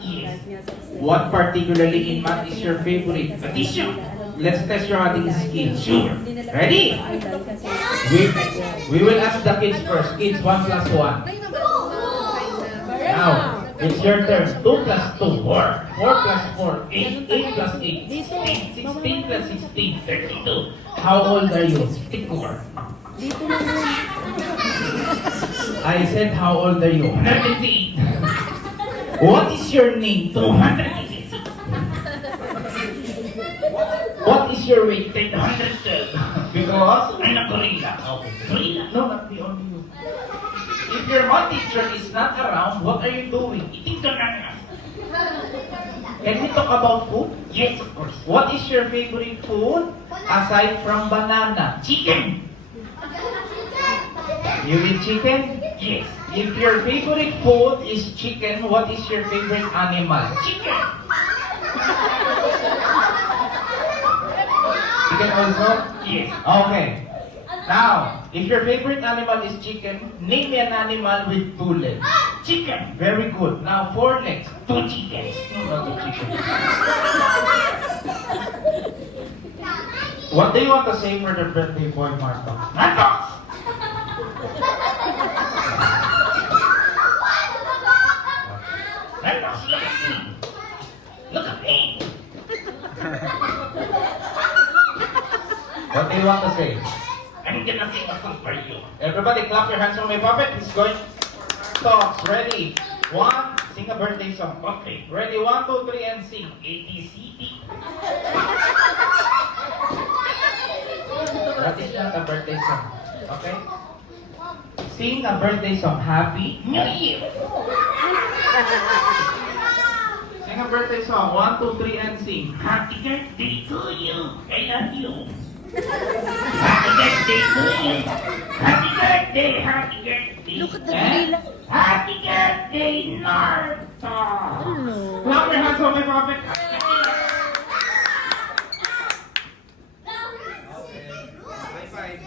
Yes. What particularly in math is your favorite? Addition. Let's test your adding skills. Sure. Ready? We will ask the kids first. Kids, 1 plus 1. Now, it's your turn. 2 plus 2, 4. 4 plus 4, 8. 8 plus 8, 16. 16 plus 16, 32. How old are you? 64. I said, how old are you? 108. What is your name? 286. What is your weight? 112. Because I'm a gorilla. Oh, gorilla? No, not the only you. If your math teacher is not around, what are you doing? Eating bananas. Can we talk about food? Yes, of course. What is your favorite food aside from banana? Chicken. You eat chicken? Yes. If your favorite food is chicken, what is your favorite animal? Chicken. Chicken also? Yes. Okay. Now, if your favorite animal is chicken, name me an animal with 2 legs. Chicken. Very good. Now, 4 legs. 2 chickens. No, not 2 chickens. What do you want to say for the birthday boy, Marco? Marcos! Marcos, look at me. Look at me. What do you want to say? I'm gonna sing a song for you. Everybody clap your hands for my puppet. He's going to talk. Ready? 1, sing a birthday song. Okay. Ready? 1, 2, 3, and sing. A, B, C, D. That is not a birthday song. Okay? Sing a birthday song. Happy New Year. Sing a birthday song. 1, 2, 3, and sing. Happy birthday to you. I love you. Happy birthday to you. Happy birthday, happy birthday. Look at the gorilla. Happy birthday, Narto. Clap your hands for my puppet. High five.